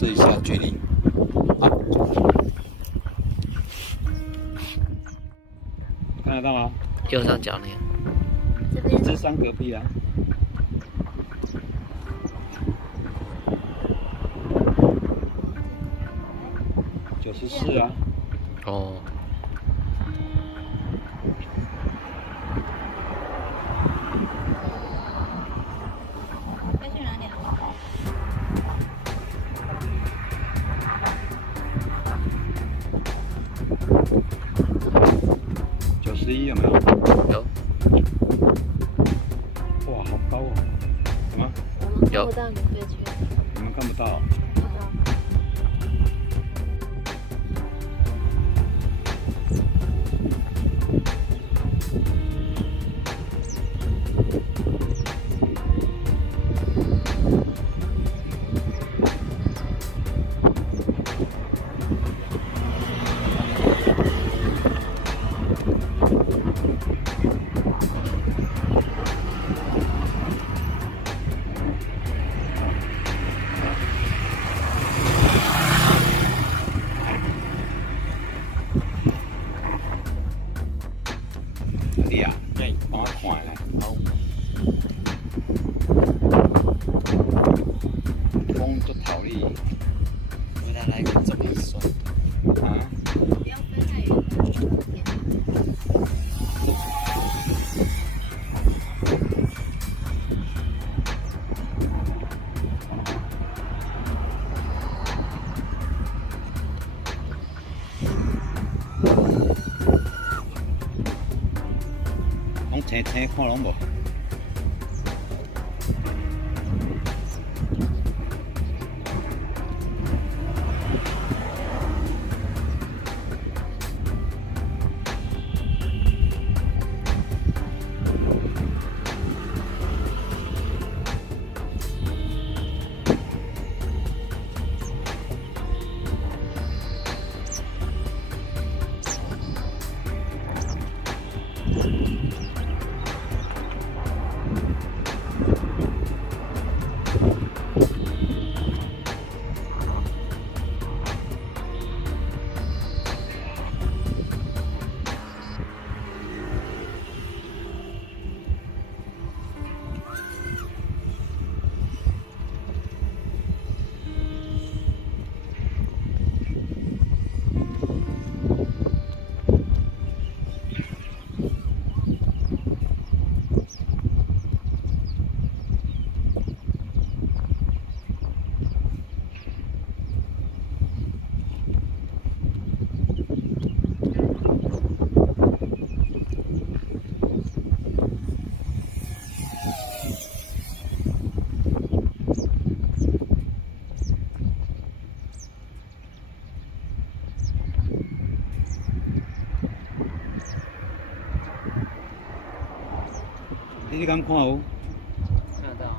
试一下距离。啊，看得到吗？右上角那个。一只山隔壁啊。94啊。哦。要去哪里啊？91有没有？有。哇，好高哦！什么？有。看不到你飞去。你们看不到。你啊，帮我看下。好。风足透你。回来来个这么酸。啊？不要飞太远。拢青青看拢无。你敢看有？看得到。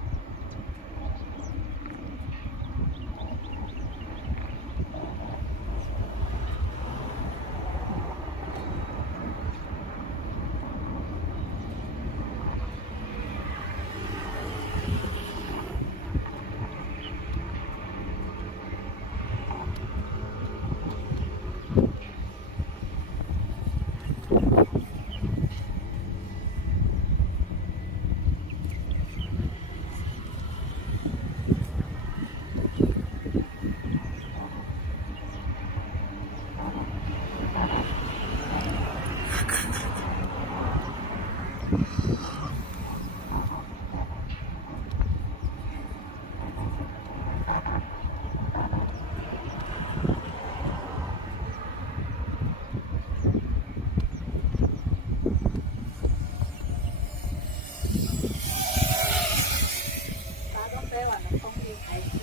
飞完的风力还是没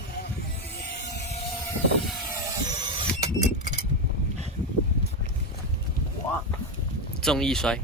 有。哇！重易摔。